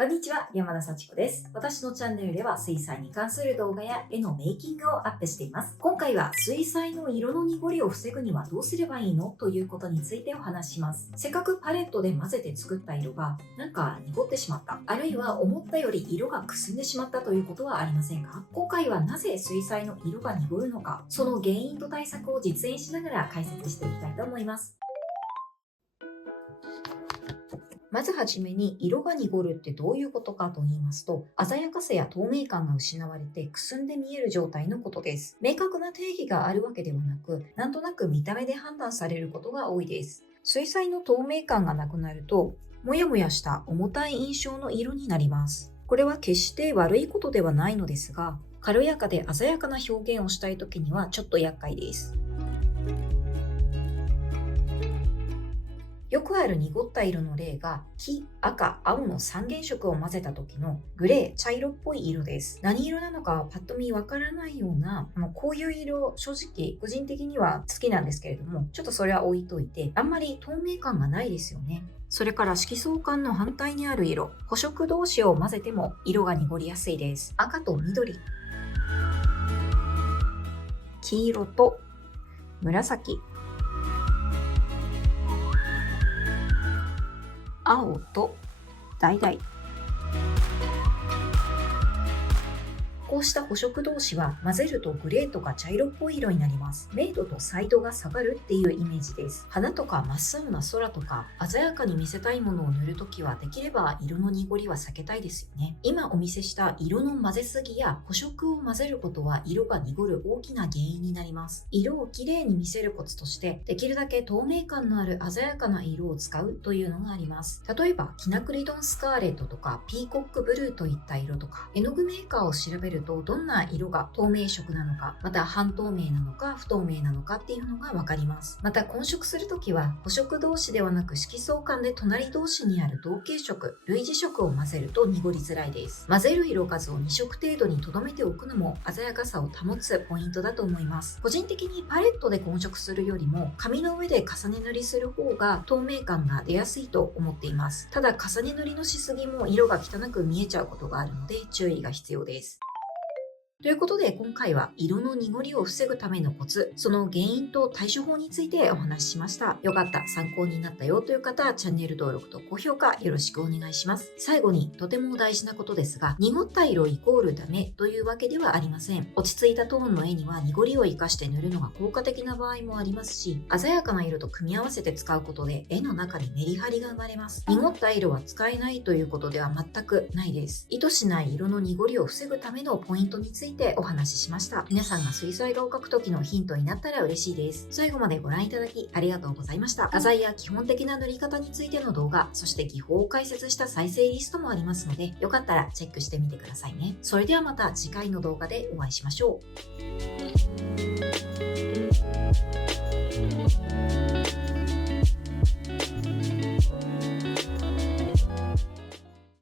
こんにちは、山田幸子です。私のチャンネルでは水彩に関する動画や絵のメイキングをアップしています。今回は水彩の色の濁りを防ぐにはどうすればいいのということについてお話しします。せっかくパレットで混ぜて作った色がなんか濁ってしまった。あるいは思ったより色がくすんでしまったということはありませんか？今回はなぜ水彩の色が濁るのか、その原因と対策を実演しながら解説していきたいと思います。まずはじめに色が濁るってどういうことかと言いますと、鮮やかさや透明感が失われてくすんで見える状態のことです。明確な定義があるわけではなく、なんとなく見た目で判断されることが多いです。水彩の透明感がなくなると、もやもやした重たい印象の色になります。これは決して悪いことではないのですが、軽やかで鮮やかな表現をしたい時にはちょっと厄介です。よくある濁った色の例が黄、赤、青の3原色を混ぜた時のグレー、茶色っぽい色です。何色なのかパッと見わからないような、こういう色、正直個人的には好きなんですけれども、ちょっとそれは置いといて、あんまり透明感がないですよね。それから色相環の反対にある色、補色同士を混ぜても色が濁りやすいです。赤と緑、黄色と紫、青と橙。こうした補色同士は混ぜるとグレーとか茶色っぽい色になります。明度と彩度が下がるっていうイメージです。花とか真っ青な空とか鮮やかに見せたいものを塗るときはできれば色の濁りは避けたいですよね。今お見せした色の混ぜすぎや補色を混ぜることは色が濁る大きな原因になります。色をきれいに見せるコツとしてできるだけ透明感のある鮮やかな色を使うというのがあります。例えばキナクリドンスカーレットとかピーコックブルーといった色とか絵の具メーカーを調べるとどんな色が透明色なのか、また半透明なのか不透明なのかっていうのがわかります。また混色するときは補色同士ではなく色相環で隣同士にある同系色、類似色を混ぜると濁りづらいです。混ぜる色数を2色程度に留めておくのも鮮やかさを保つポイントだと思います。個人的にパレットで混色するよりも紙の上で重ね塗りする方が透明感が出やすいと思っています。ただ重ね塗りのしすぎも色が汚く見えちゃうことがあるので注意が必要です。ということで今回は色の濁りを防ぐためのコツ、その原因と対処法についてお話ししました。よかった、参考になったよという方はチャンネル登録と高評価よろしくお願いします。最後にとても大事なことですが、濁った色イコールダメというわけではありません。落ち着いたトーンの絵には濁りを活かして塗るのが効果的な場合もありますし、鮮やかな色と組み合わせて使うことで絵の中にメリハリが生まれます。濁った色は使えないということでは全くないです。意図しない色の濁りを防ぐためのポイントについてお話ししました。皆さんが水彩画を描く時のヒントになったら嬉しいです。最後までご覧いただきありがとうございました。画材や基本的な塗り方についての動画、そして技法を解説した再生リストもありますので、よかったらチェックしてみてくださいね。それではまた次回の動画でお会いしましょう。